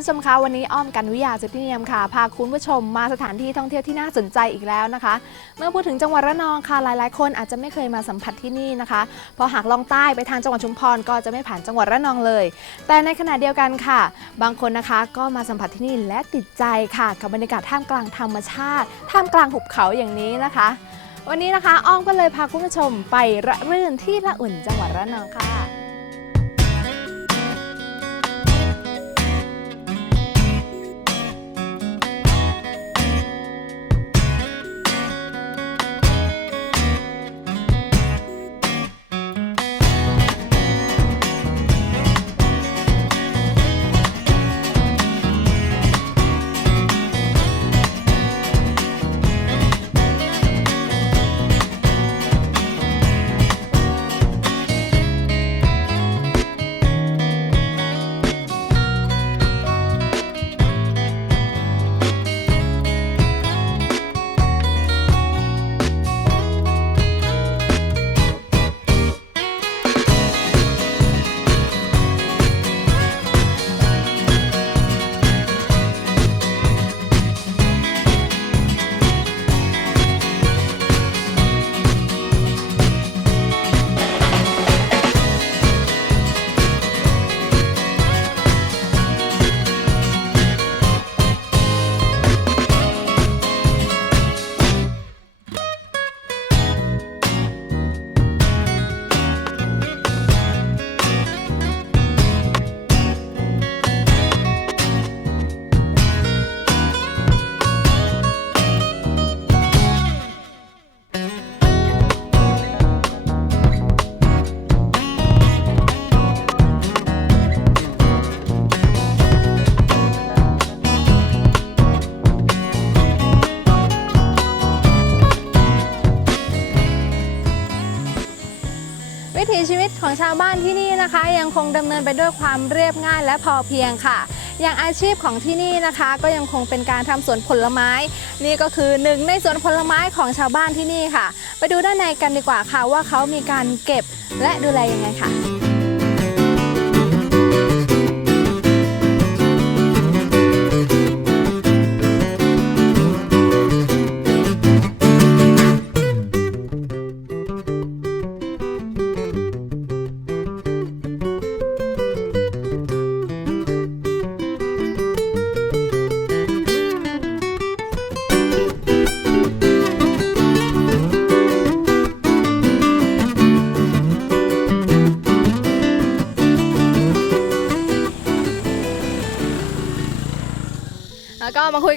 ผู้ชมคะวันนี้อ้อมกันวิยาจุติเนียมค่ะ พาคุณผู้ชมมาสถานที่ท่องเที่ยวที่น่าสนใจอีกแล้วนะคะ เมื่อพูดถึงจังหวัดระนองค่ะหลายๆ คนอาจจะไม่เคยมาสัมผัสที่นี่นะคะ พอหากลองใต้ไปทางจังหวัดชุมพรก็จะไม่ผ่านจังหวัดระนองเลย แต่ในขณะเดียวกันค่ะ บางคนนะคะก็มาสัมผัสที่นี่และติดใจค่ะ กับบรรยากาศท่ามกลางธรรมชาติ ท่ามกลางหุบเขาอย่างนี้นะคะ วันนี้นะคะอ้อมก็เลยพาคุณผู้ชมไประรื่นที่ละอุ่นจังหวัดระนองค่ะ ของชาวบ้านที่นี่นะคะ ยังคงดำเนินไปด้วยความเรียบง่ายและพอเพียงค่ะ อย่างอาชีพของที่นี่นะคะ ก็ยังคงเป็นการทำสวนผลไม้ นี่ก็คือหนึ่งในสวนผลไม้ของชาวบ้านที่นี่ค่ะ ไปดูด้านในกันดีกว่าค่ะว่าเขามีการเก็บและดูแลยังไงค่ะ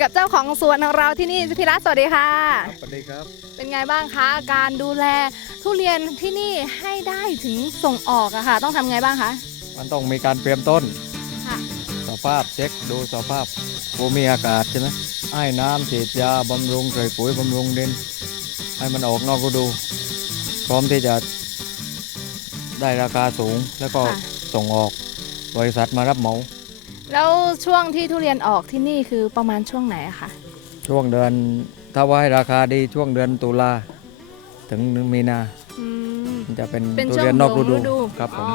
ก็มาคุยกับเจ้าของสวนของเราที่นี่พี่รัตน์สวัสดีค่ะ สวัสดีครับ เป็นไงบ้างคะการดูแลทุเรียนที่นี่ให้ได้ถึงส่งออกอะค่ะ ต้องทำไงบ้างคะ มันต้องมีการเตรียมต้น ค่ะ สภาพเช็คดูสภาพภูมิอากาศใช่ไหมให้น้ำฉีดยาบำรุงใส่ปุ๋ยบำรุงดิน ให้มันออกนอกฤดู พร้อมที่จะได้ราคาสูงแล้วก็ค่ะ ส่งออก บริษัทมารับเหมา แล้วช่วงที่ทุเรียนออกที่นี่คือประมาณช่วงไหนอะคะช่วงเดือนถ้าว่าให้ราคาดีช่วงเดือนตุลาถึงมีนาอืมมันจะเป็นเป็นทุช่วงเรียนนอกฤดูหลงครับผอ๋มอ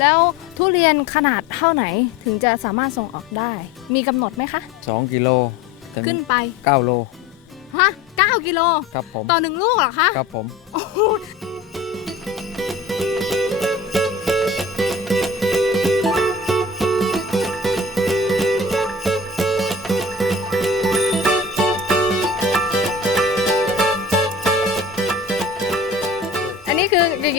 แล้วทุเรียนขนาดเท่าไหนถึงจะสามารถส่งออกได้ มีกำหนดไหมคะ2กิโลถึงขึ้นไป9โลฮะ9กิโลครับผมต่อหนึ่งลูกเหรอคะ ครับผม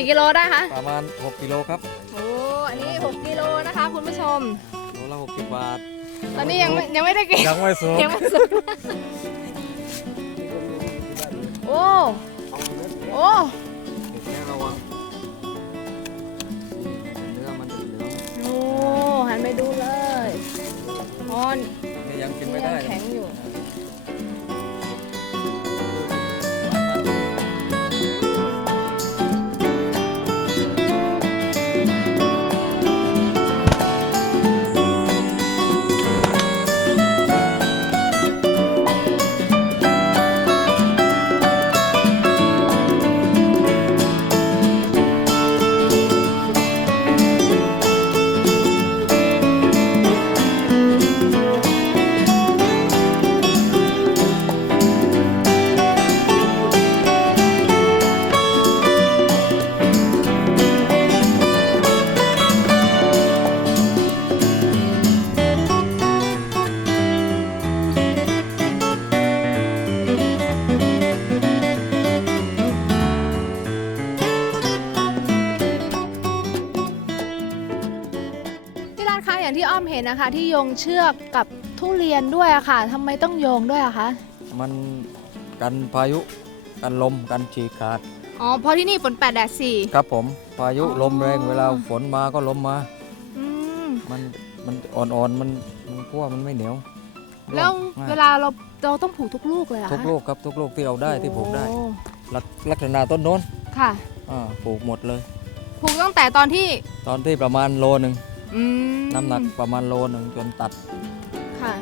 กี่กิโลได้คะ ประมาณ 6กิโลครับโอ้ อันนี้ 6กิโลนะคะ คุณผู้ชม โลละ60บาท ตอนนี้ยังไม่ยังไม่ได้กินยังไม่สุกยังไม่สุกโอ้ โอ้แค่ระวังเนื้อมันจะเหลืองโอ้หันไปดูเลยออนนี่ยังกินไม่ได้ยังแข็งอยู่ นนะคะ ที่โยงเชือกกับทุเรียนด้วยอะค่ะทำไมต้องโยงด้วยอะคะมันกันพายุกันลมกันฉีกขาดอ๋อเพราะที่นี่ฝนแปดแดดสี่ ครับผมพายุอ๋อ ลมแรงเวลาฝนมาก็ลมมา อืมมันมันอ่อนๆมันมันพัวมันไม่เหนียวแล้วง่ายเวลาเราเราต้องผูกทุกลูกเลยเหรอคะทุกลูกครับทุกลูกที่เราได้ที่ปลูกได้โอ้ลักลักษณะต้นโน้นค่ะอ่าปลูกหมดเลย ผูกตั้งแต่ตอนที่ตอนที่ประมาณโลหนึ่ง อืมน้ำหนักประมาณโลหนึ่งจนตัดค่ะ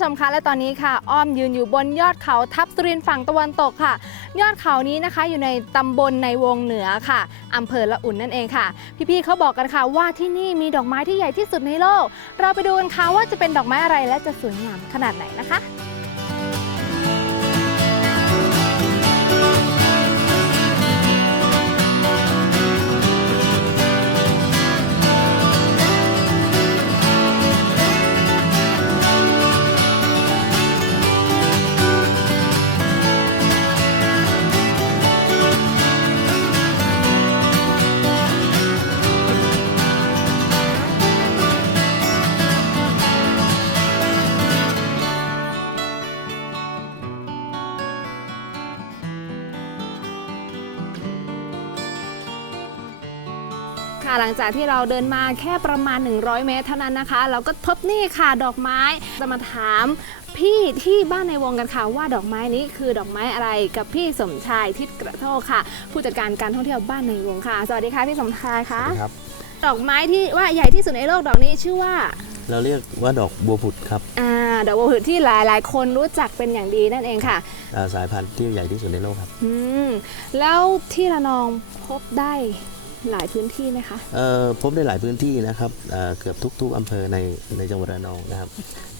ผู้ชมคะและตอนนี้ค่ะ อ้อมยืนอยู่บนยอดเขาทับสุรินฝั่งตะวันตกค่ะ ยอดเขานี้นะคะอยู่ในตำบลในวงเหนือค่ะอำเภอละอุ่นนั่นเองค่ะ พี่ๆเขาบอกกันค่ะว่าที่นี่มีดอกไม้ที่ใหญ่ที่สุดในโลก เราไปดูกันค่ะว่าจะเป็นดอกไม้อะไรและจะสวยงามขนาดไหนนะคะ จากที่เราเดินมาแค่ประมาณ 100 เมตรเท่านั้นนะคะ เราก็พบนี่ค่ะดอกไม้จะมาถามพี่ที่บ้านในวงกันค่ะว่าดอกไม้นี้คือดอกไม้อะไรกับพี่สมชายทิศกระโทกค่ะ ผู้จัดการการท่องเที่ยวบ้านในวงค่ะ สวัสดีค่ะพี่สมชายคะครับดอกไม้ที่ว่าใหญ่ที่สุดในโลกดอกนี้ชื่อว่า เราเรียกว่าดอกบัวผุดครับอ่าดอกบัวผุดที่หลายๆคนรู้จักเป็นอย่างดีนั่นเองค่ะอ่าสายพันธุ์ที่ใหญ่ที่สุดในโลกครับ อืมแล้วที่ระนองพบได้ หลายพื้นที่ไหมคะเอ่อพบได้หลายพื้นที่นะครับเอ่อเกือบทุก ๆอำเภอในในจังหวัดระนองนะครับ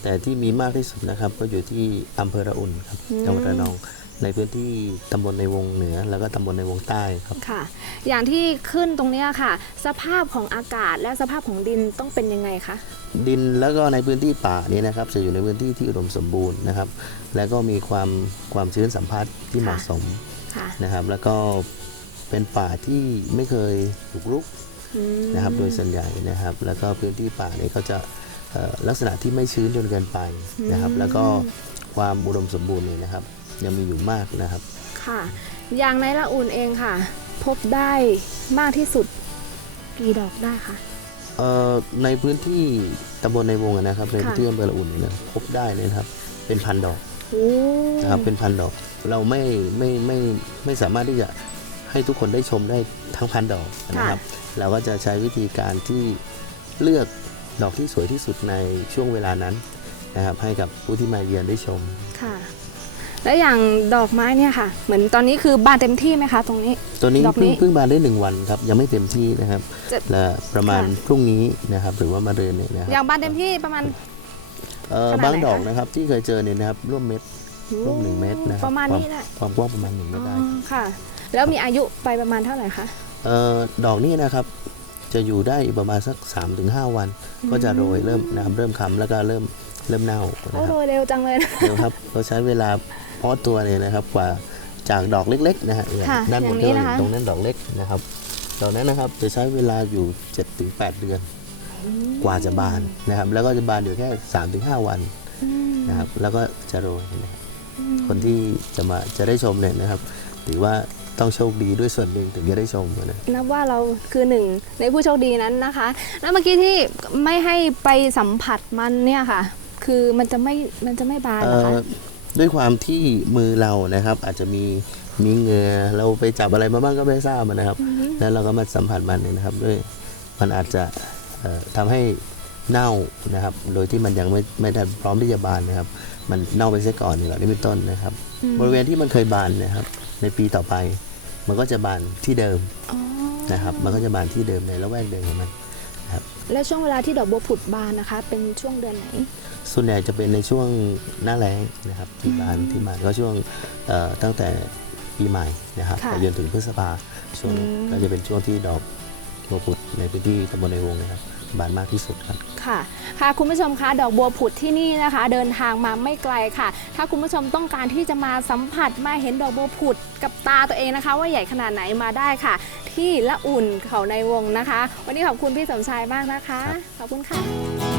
แต่ที่มีมากที่สุดนะครับก็อยู่ที่อำเภอระอุ่นครับอืมจังหวัดระนอง ในพื้นที่ตำบลในวงเหนือ แล้วก็ตำบลในวงใต้ครับ ค่ะ อย่างที่ขึ้นตรงเนี้ยค่ะ สภาพของอากาศและสภาพของดินต้องเป็นยังไงคะ ดินแล้วก็ในพื้นที่ป่านี้นะครับจะอยู่ในพื้นที่ที่อุดมสมบูรณ์นะครับ แล้วก็มีความความชื้นสัมพัทธ์ที่เหมาะสมค่ะ นะครับ แล้วก็ เป็นป่าที่ไม่เคยถูกรุกอืมนะครับโดยส่วนใหญ่นะครับ แล้วก็พื้นที่ป่านี้ก็จะเอ่อลักษณะที่ไม่ชื้นจนเกินไปนะครับ แล้วก็ความอุดมสมบูรณ์เนี่ยนะครับ ยังมีอยู่มากนะครับค่ะอย่างในละอุ่นเองค่ะ พบได้มากที่สุดกี่ดอกได้คะเอ่อในพื้นที่ตำบลในวงอะนะครับในค่ะพื้นที่อำเภอละอุ่นเนี่ยนะพบได้เลยนะครับ เป็นพันดอกโอ้นะครับเป็นพันดอกเราไม่ไม่ไม่ไม่สามารถที่จะ ให้ทุกคนได้ชมได้ทั้งพันดอกนะครับ เราก็จะใช้วิธีการที่เลือกดอกที่สวยที่สุดในช่วงเวลานั้นนะครับ ให้กับผู้ที่มาเยือนได้ชมค่ะ แล้วอย่างดอกไม้เนี่ยค่ะ เหมือนตอนนี้คือบานเต็มที่ไหมคะตรงนี้ตัวนี้ดอกเพิ่นี้งเพิ่งบานได้หนึ่งวันครับ ยังไม่เต็มที่นะครับจะและประมาณค่ะพรุ่งนี้นะครับ หรือว่ามาเรือนเนี่ยนะคอย่ารับงบานเต็มที่ประมาณเอ่อขนาดไหนบางดอกคะนะครับที่เคยเจอเนี่ยนะครับร่วมเม็ดร่วมหนึ่งเม็ดนะครับประมาณควนี้แหละความกว้างประมาณหนึ่งเมอ๋ตรได้อค่ะ แล้วมีอายุไปประมาณเท่าไหร่คะ เอ่อดอกนี้นะครับ จะอยู่ได้อีกประมาณสัก 3-5 วัน ก็จะโรยเริ่มนะครับเริ่มคำแล้วก็เริ่มเริ่มเน่าโอ้นะคโรรับยเร็วจังเลยนะ เดี๋ยวครับ เราใช้เวลาเพาะตัวเนี่ยนะครับกว่าจากดอกเล็กๆนะฮะอย่างค่ะด้านบอนย่างนี้ที่เรานะคะเห็นตรงนั้นดอกเล็กนะครับดอกนั้นนะครับจะใช้เวลาอยู่ 7-8 เดือน กว่าจะบานนะครับ แล้วก็จะบานอยู่แค่ 3-5 วันอืมนะครับแล้วก็จะโรยนะครับอืมคนที่จะมาจะได้ชมเนี่ยนะครับ ถือว่า ต้องโชคดีด้วยส่วนหนึ่งถึงจะได้ชมนะนับว่าเราคือหนึ่งในผู้โชคดีนั้นนะคะ แล้วเมื่อกี้ที่ไม่ให้ไปสัมผัสมันเนี่ยค่ะ คือมันจะไม่มันจะไม่บานเอ่เหรอคะอด้วยความที่มือเรานะครับ อาจจะมีมีเหงือเราไปจับอะไรมาบ้างก็ไม่ทราบนะครับ แล้วเราก็มาสัมผัสมันเนี่ยนะครับ ด้วยมันอาจจะเอ่อทำให้เน่านะครับ โดยที่มันยังไม่ไม่ทันพร้อมที่จะบานนะครับ มันเน่าไปเสียก่อนอย่างนี้เป็นต้นนะครับอืมบริเวณที่มันเคยบานนะครับ ในปีต่อไป มันก็จะบานที่เดิมอ๋อนะครับ มันก็จะบานที่เดิมในละแวกเดิมของมันและช่วงเวลาที่ดอกบัวผุดบานนะคะ เป็นช่วงเดือนไหน ส่วนใหญ่จะเป็นในช่วงหน้าแล้งนะครับ ที่บานที่บานก็ช่วงเอ่อตั้งแต่ปีใหม่นะครับค่ะไปจนถึงพฤษภาช่วงนี้อืมก็จะเป็นช่วงที่ดอกบัวผุดในพื้นที่ตำบลในวงนะครับ บานมากที่สุดครับ ค่ะค่ะคุณผู้ชมคะดอกบัวผุดที่นี่นะคะ เดินทางมาไม่ไกลค่ะ ถ้าคุณผู้ชมต้องการที่จะมาสัมผัสมาเห็นดอกบัวผุดกับตาตัวเองนะคะ ว่าใหญ่ขนาดไหนมาได้ค่ะ ที่ละอุ่นเขาในวงนะคะ วันนี้ขอบคุณพี่สมชายมากนะคะครับขอบคุณค่ะ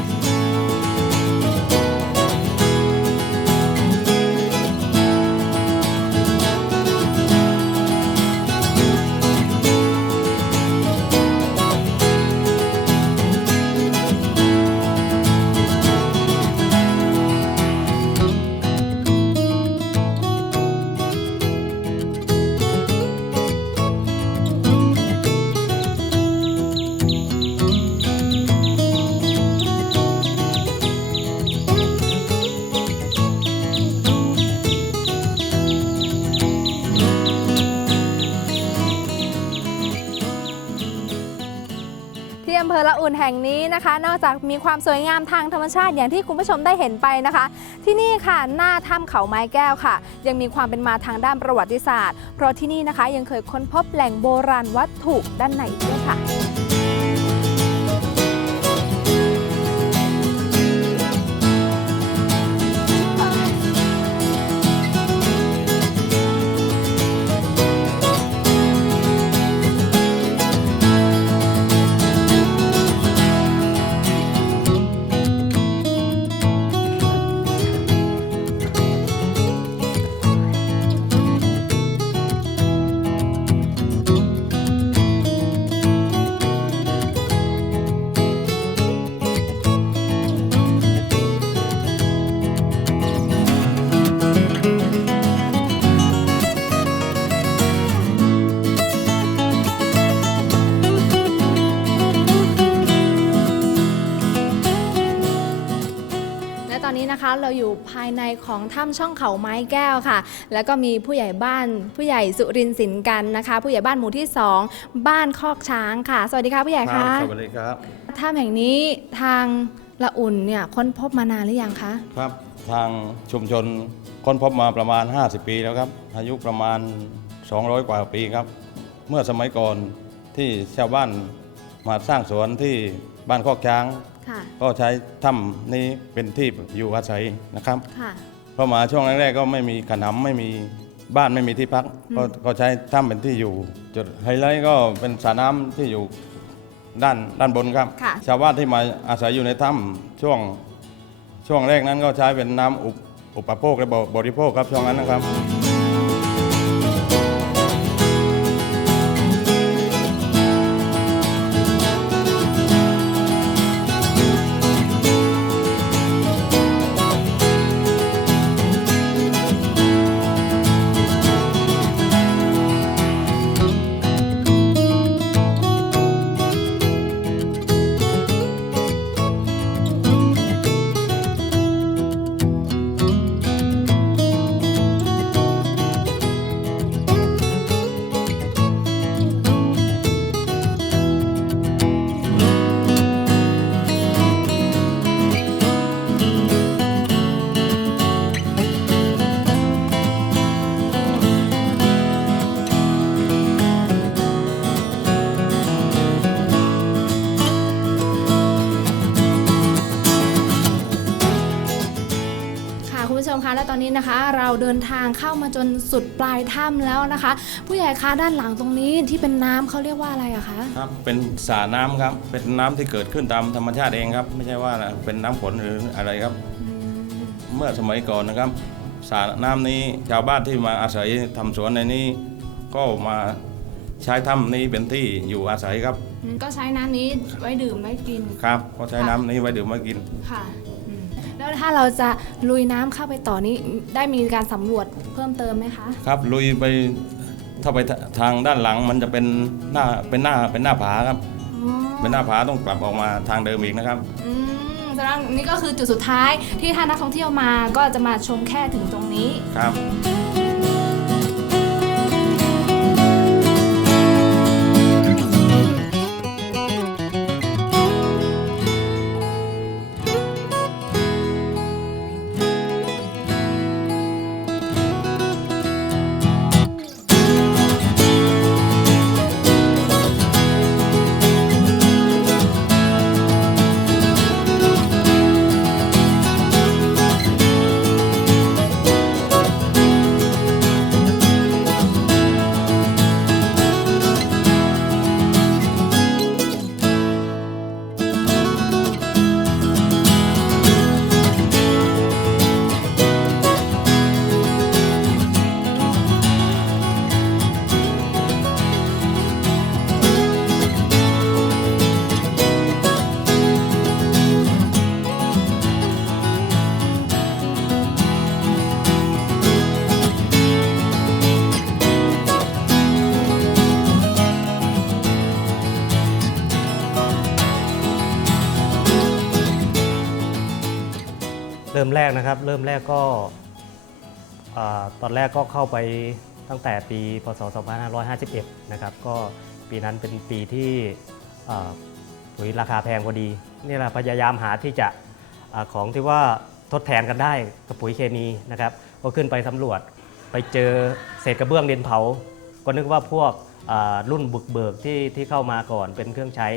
นะคะ นอกจากมีความสวยงามทางธรรมชาติอย่างที่คุณผู้ชมได้เห็นไปนะคะ ที่นี่ค่ะหน้าถ้ำเขาไม้แก้วค่ะ ยังมีความเป็นมาทางด้านประวัติศาสตร์ เพราะที่นี่นะคะยังเคยค้นพบแหล่งโบราณวัตถุด้านในด้วยค่ะ นนี้นะคะ เราอยู่ภายในของถ้ำช่องเขาไม้แก้วค่ะ แล้วก็มีผู้ใหญ่บ้านผู้ใหญ่สุรินทร์สินกันนะคะ ผู้ใหญ่บ้านหมู่ที่ 2 บ้านคอกช้างค่ะ สวัสดีค่ะผู้ใหญ่ครัคะบสวัสดีครับถ้ำแห่งนี้ทางละอุ่นเนี่ยค้นพบมานานหรือยังคะครับทางชุมชนค้นพบมาประมาณ 50 ปีแล้วครับ อายุประมาณ 200 กว่าปีครับ เมื่อสมัยก่อนที่ชาวบ้านมาสร้างสวนที่บ้านคอกช้าง ค่ะ ก็ใช้ถ้ำนี้เป็นที่อยู่อาศัยนะครับค่ะ เพราะมาช่วงแรกๆก็ไม่มีขนำไม่มีบ้านไม่มีที่พัก ก็ก็ใช้ถ้ำเป็นที่อยู่ จุดไฮไลท์ก็เป็นสระน้ำที่อยู่ด้านด้านบนครับ ค่ะ ชาวบ้านที่มาอาศัยอยู่ในถ้ำช่วงช่วงแรกนั้นก็ใช้เป็นน้ำอุปอุปโภคและบริโภคครับช่วงนั้นนะครับ นทางเข้ามาจนสุดปลายถ้ำแล้วนะคะ ผู้ใหญ่คะด้านหลังตรงนี้ที่เป็นน้ำเขาเรียกว่าอะไรอะคะครับเป็นสระน้ำครับ เป็นน้ำที่เกิดขึ้นตามธรรมชาติเองครับ ไม่ใช่ว่าเป็นน้ำฝนหรืออะไรครับ เมื่อสมัยก่อนนะครับสระน้ำนี้ชาวบ้านที่มาอาศัยทำสวนในนี้ ก็มาใช้ถ้ำนี้เป็นที่อยู่อาศัยครับ อืมก็ใช้น้ำนี้ไว้ดื่มไว้กินครับ ก็ใช้น้ำนี้ไว้ดื่มไว้กิน ค่ะอืม แล้วถ้าเราจะลุยน้ำเข้าไปต่อนี้ได้มีการสำรวจเพิ่มเติมไหมคะ ครับลุยไปถ้าไปทางด้านหลังมันจะเป็นหน้าเป็นหน้าเป็นหน้าผาครับอ๋อเป็นหน้าผาต้องกลับออกมาทางเดิมอีกนะครับอืมแสดงนี่ก็คือจุดสุดท้ายที่ถ้านักท่องเที่ยวมาก็จะมาชมแค่ถึงตรงนี้ครับ นะครับ เริ่มแรกก็ตอนแรกก็เข้าไปตั้งแต่ปีพศ 2551 นะครับ ก็ปีนั้นเป็นปีที่ปุ๋ยราคาแพงพอดี นี่แหละพยายามหาที่จะอของที่ว่าทดแทนกันได้กับปุ๋ยเคมีนะครับ ก็ขึ้นไปสำรวจไปเจอเศษกระเบื้องดินเผา ก็นึกว่าพวกรุ่นบุกเบิกที่ที่เข้ามาก่อนเป็นเครื่องใช้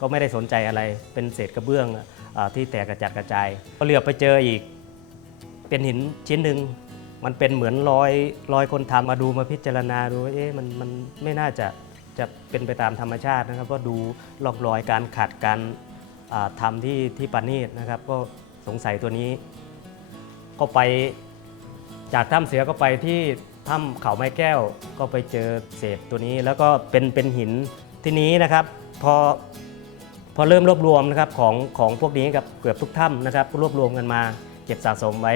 ก็ไม่ได้สนใจอะไรเป็นเศษกระเบื้องอที่แตกกระจัดกระจายก็เหลือไปเจออีก เป็นหินชิ้นหนึ่งมันเป็นเหมือนรอยรอยคนทำมาดูมาพิจารณาดูว่าเอ๊ะมันมันไม่น่าจะจะเป็นไปตามธรรมชาตินะครับ ก็ดูร่องรอยการขัดการอ่าทำที่ที่ปานีตนะครับ ก็สงสัยตัวนี้ ก็ไปจากถ้ำเสือก็ไปที่ถ้ำเขาไม้แก้วก็ไปเจอเศษตัวนี้ แล้วก็เป็นเป็นหินที่นี้นะครับ พอพอเริ่มรวบรวมนะครับของของพวกนี้กับเกือบทุกถ้ำนะครับรวบรวมกันมา เก็บสะสมไว้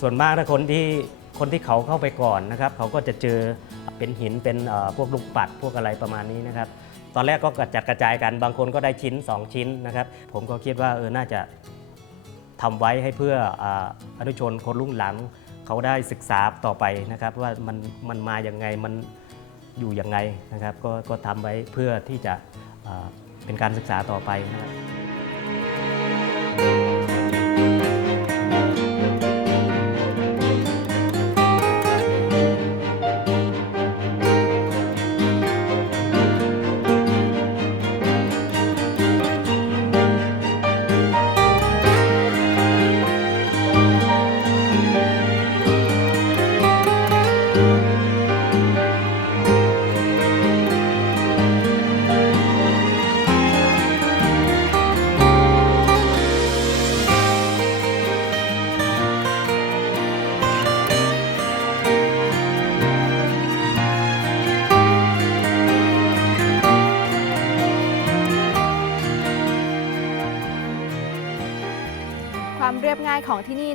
ส่วนมากถ้าคนที่คนที่เขาเข้าไปก่อนนะครับ เขาก็จะเจอเป็นหินเป็นพวกลูกปัดพวกอะไรประมาณนี้นะครับ ตอนแรกก็กระจัดกระจายกันบางคนก็ได้ชิ้น 2 ชิ้นนะครับ ผมก็คิดว่าเออน่าจะทำไว้ให้เพื่ออนุชนคนรุ่นหลัง เขาได้ศึกษาต่อไปนะครับ ว่ามันมันมาอย่างไงมันอยู่อย่างไงนะครับ ก็ก็ทำไว้เพื่อที่จะเป็นการศึกษาต่อไปนะครับ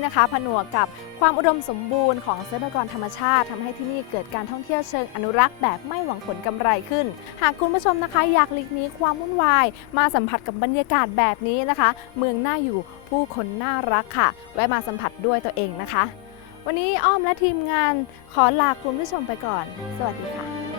นี่นะคะ ผนวกกับความอุดมสมบูรณ์ของทรัพยากรธรรมชาติทำให้ที่นี่เกิดการท่องเที่ยวเชิงอนุรักษ์แบบไม่หวังผลกำไรขึ้น หากคุณผู้ชมนะคะ อยากหลีกหนี้ความวุ่นวาย มาสัมผัสกับบรรยากาศแบบนี้นะคะ เมืองน่าอยู่ผู้คนน่ารักค่ะ แวะมาสัมผัสด้วยตัวเองนะคะ วันนี้อ้อมและทีมงานขอลาคุณผู้ชมไปก่อน สวัสดีค่ะ